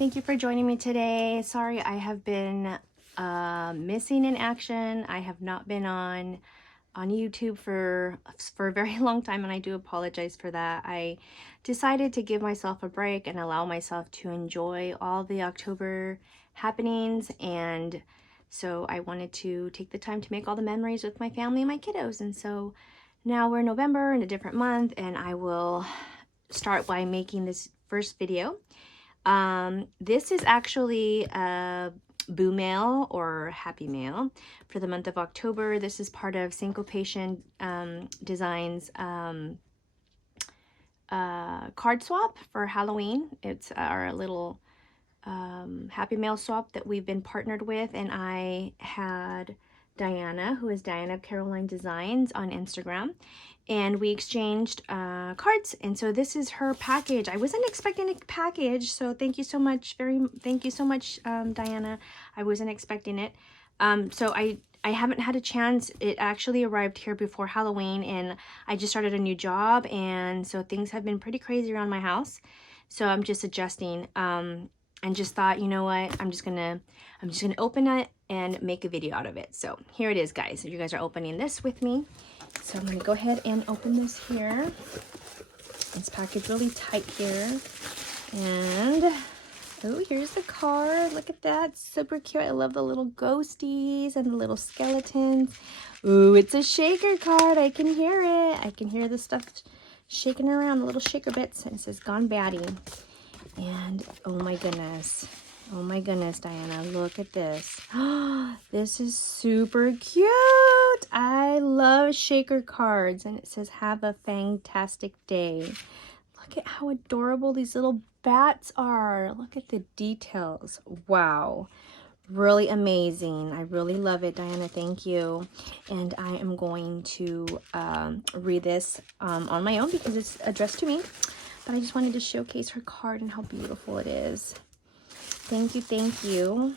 Thank you for joining me today. Sorry, I have been missing in action. I have not been on YouTube for a very long time, and I do apologize for that. I decided to give myself a break and allow myself to enjoy all the October happenings, and so I wanted to take the time to make all the memories with my family and my kiddos. And so now we're in November, in a different month, and I will start by making this first video. This is actually a boo mail or happy mail for the month of October. This is part of Syncopation Designs card swap for Halloween. It's our little happy mail swap that we've been partnered with, and I had Diana, who is Diana Caroline Designs on Instagram, and we exchanged cards. And so this is her package. I wasn't expecting a package, so thank you so much, Diana. I wasn't expecting it. So I haven't had a chance. It actually arrived here before Halloween, and I just started a new job, and so things have been pretty crazy around my house. So I'm just adjusting. And just thought, you know what, I'm just gonna open it and make a video out of it. So here it is, guys. You guys are opening this with me. So I'm gonna go ahead and open this here. It's packaged really tight here. And oh, here's the card. Look at that, super cute. I love the little ghosties and the little skeletons. Ooh, it's a shaker card. I can hear it. I can hear the stuff shaking around, the little shaker bits. And it says Gone Batty. And oh my goodness, Diana, look at this. This is super cute. I love shaker cards. And it says, have a fantastic day. Look at how adorable these little bats are. Look at the details. Wow, really amazing. I really love it, Diana. Thank you. And I am going to read this on my own because it's addressed to me. But I just wanted to showcase her card and how beautiful it is. Thank you, thank you.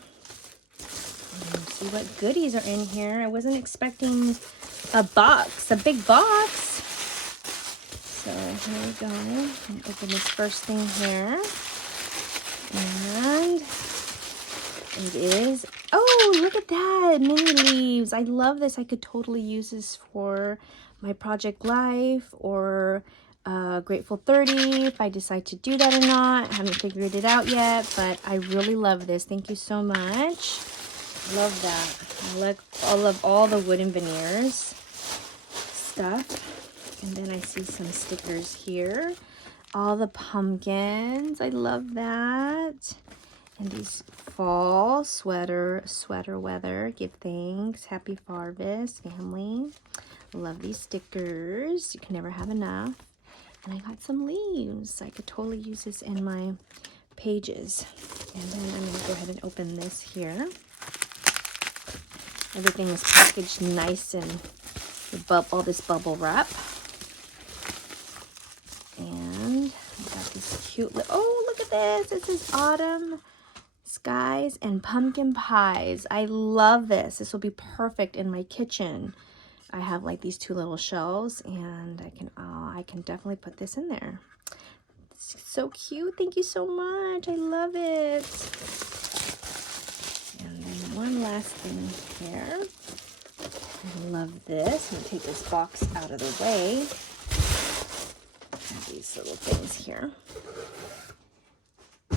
Let's see what goodies are in here. I wasn't expecting a box, a big box. So here we go. I'm going to open this first thing here. And it is, oh, look at that, mini leaves. I love this. I could totally use this for my project life or Grateful 30 if I decide to do that or not. I haven't figured it out yet, but I really love this. Thank you so much. Love that. I love all the wooden veneers stuff. And then I see some stickers here. All the pumpkins. I love that. And these fall sweater weather. Give thanks. Happy harvest, family. Love these stickers. You can never have enough. And I got some leaves. I could totally use this in my pages. And then I'm going to go ahead and open this here. Everything is packaged nice and with all this bubble wrap. And I got this cute oh, look at this. This is autumn skies and pumpkin pies. I love this. This will be perfect in my kitchen. I have like these two little shelves, and I can definitely put this in there. It's so cute. Thank you so much. I love it. And then one last thing here. I love this. I'm gonna take this box out of the way. And these little things here.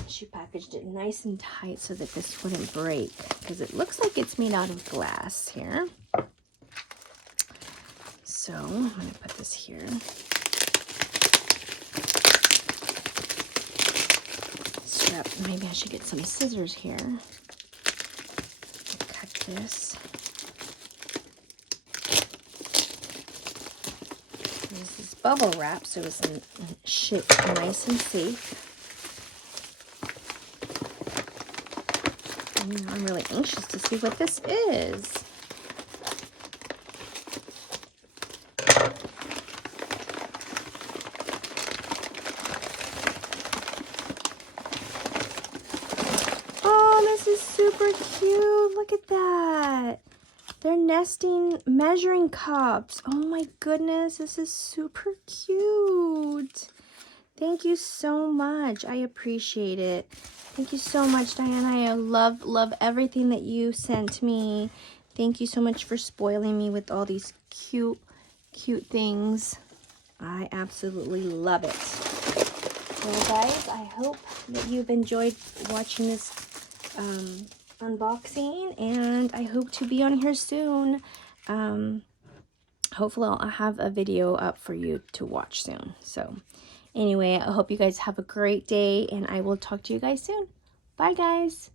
She packaged it nice and tight so that this wouldn't break, because it looks like it's made out of glass here. So I'm going to put this here. Strap. Maybe I should get some scissors here. Cut this. This is bubble wrap, so it's shipped nice and safe. And I'm really anxious to see what this is. Super cute. Look at that. They're nesting measuring cups. Oh my goodness, this is super cute. Thank you so much. I appreciate it. Thank you so much, Diana. I love everything that you sent me. Thank you so much for spoiling me with all these cute things. I absolutely love it. So guys, I hope that you've enjoyed watching this unboxing, and I hope to be on here soon. Hopefully I'll have a video up for you to watch soon. So anyway, I hope you guys have a great day, and I will talk to you guys soon. Bye, guys.